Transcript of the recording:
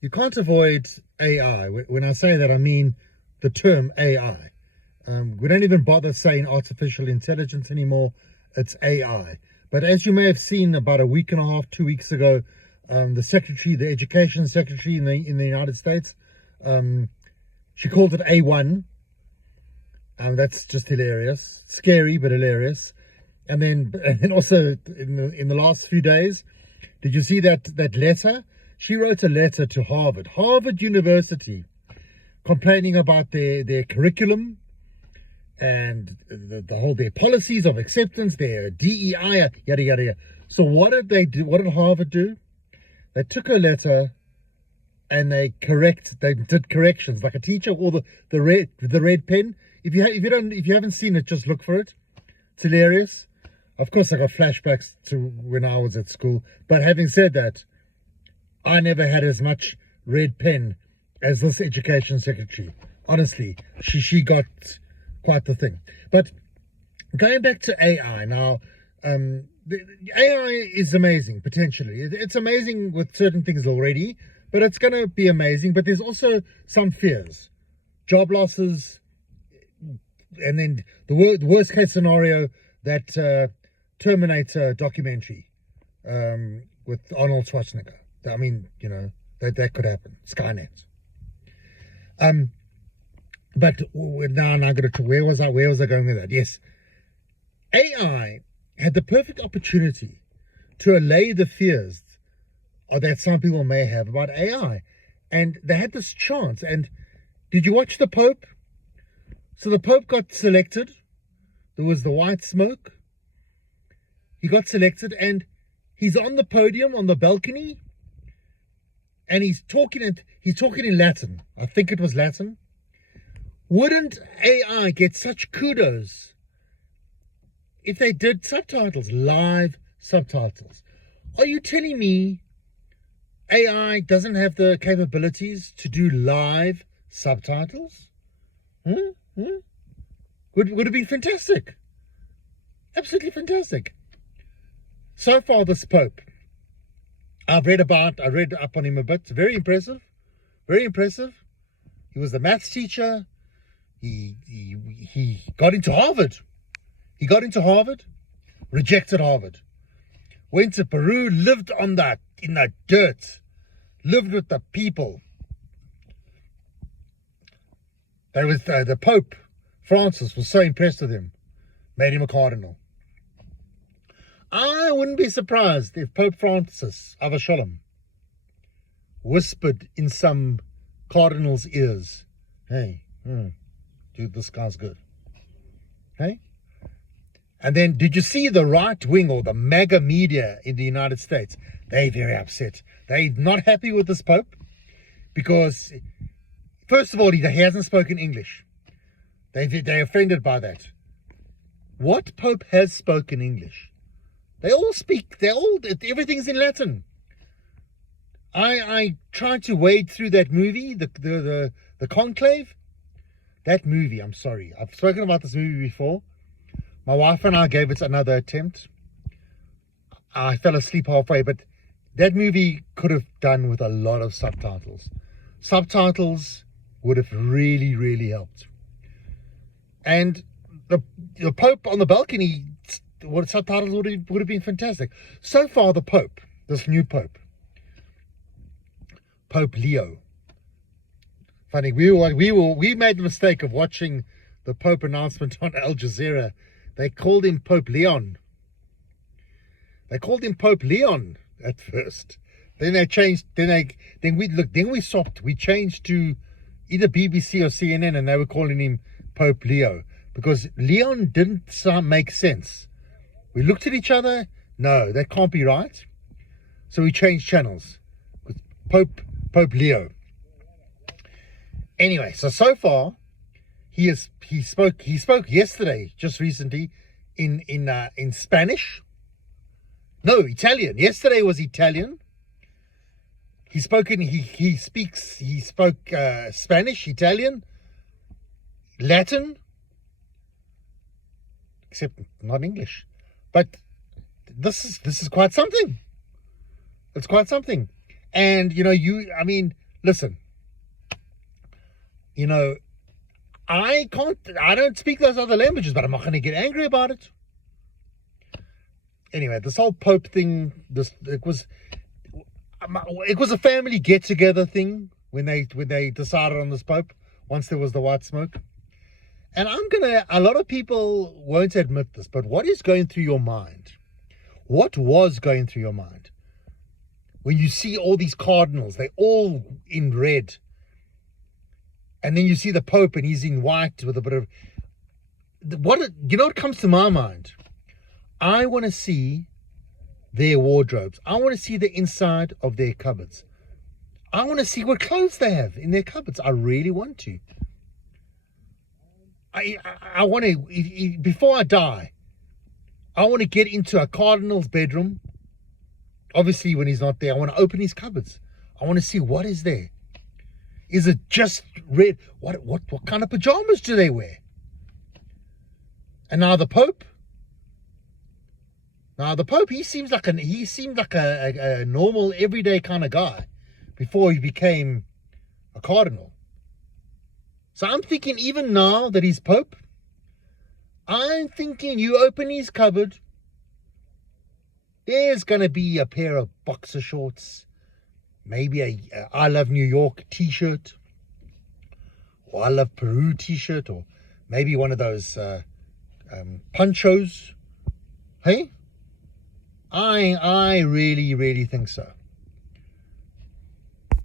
You can't avoid AI. When I say that, I mean the term AI. We don't even bother saying artificial intelligence anymore. It's AI. But as you may have seen about a week and a half, 2 weeks ago, the education secretary in the United States, she called it A1. That's just hilarious, scary but hilarious. And then also in the last few days, did you see that letter? She wrote a letter to Harvard University, complaining about their curriculum and their policies of acceptance, their DEI, yada yada yada. So what did they do? What did Harvard do? They took her letter and they did corrections like a teacher, or the red pen. If you haven't seen it, just look for it. It's hilarious. Of course, I got flashbacks to when I was at school. But having said that, I never had as much red pen as this education secretary. Honestly, she got quite the thing. But going back to AI now, the AI is amazing, potentially. It's amazing with certain things already, but it's going to be amazing. But there's also some fears. Job losses, and then the worst case scenario, that Terminator documentary with Arnold Schwarzenegger. I mean, that could happen. Skynet. But now I'm going to, where was I going with that? Yes, AI had the perfect opportunity to allay the fears that some people may have about AI, and they had this chance. And did you watch the Pope? So the Pope got selected. There was the white smoke. He got selected, and he's on the podium, on the balcony, and he's talking in Latin. I think it was Latin. Wouldn't AI get such kudos if they did subtitles, live subtitles? Are you telling me AI doesn't have the capabilities to do live subtitles? Would it be fantastic? Absolutely fantastic. So far, this Pope, I read up on him a bit. Very impressive. Very impressive. He was the maths teacher. He got into Harvard. Rejected Harvard. Went to Peru, lived in the dirt. Lived with the people. There was the Pope Francis was so impressed with him. Made him a cardinal. I wouldn't be surprised if Pope Francis, Ava Shalom, whispered in some cardinal's ears, hey, dude, this guy's good. Hey? And then, did you see the right wing or the MAGA media in the United States? They're very upset. They're not happy with this Pope because, first of all, he hasn't spoken English. They're offended by that. What Pope has spoken English? Everything's in Latin. I tried to wade through that movie, the Conclave. That movie, I'm sorry. I've spoken about this movie before. My wife and I gave it another attempt. I fell asleep halfway, but that movie could have done with a lot of subtitles. Subtitles would have really, really helped. And the Pope on the balcony, what subtitles would have been fantastic. So far, the Pope, this new Pope, Pope Leo. Funny, we made the mistake of watching the Pope announcement on Al Jazeera. They called him Pope Leon. At first. Then they changed. Then we swapped. We changed to either BBC or CNN, and they were calling him Pope Leo because Leon didn't make sense. We looked at each other. No, that can't be right. So we changed channels. Pope Leo. Anyway, so far, he spoke yesterday, just recently, in Spanish. No, Italian. Yesterday was Italian. He spoke Spanish, Italian, Latin, except not English. But this is quite something. It's quite something. And Listen, you know, I don't speak those other languages, but I'm not going to get angry about it. Anyway, this whole Pope thing, it was a family get-together thing when they decided on this Pope, once there was the white smoke. And a lot of people won't admit this, but what is going through your mind? What was going through your mind when you see all these cardinals, they're all in red, and then you see the Pope and he's in white with a bit of, what comes to my mind? I want to see their wardrobes. I want to see the inside of their cupboards. I want to see what clothes they have in their cupboards. I really want to. I want to, before I die, I want to get into a cardinal's bedroom. Obviously, when he's not there, I want to open his cupboards. I want to see what is there. Is it just red? What kind of pajamas do they wear? And now the Pope. He seems like a normal, everyday kind of guy before he became a cardinal. So I'm thinking, even now that he's Pope, I'm thinking you open his cupboard, there's going to be a pair of boxer shorts, maybe a I Love New York t-shirt, or I Love Peru t-shirt, or maybe one of those ponchos. Hey? I really, really think so.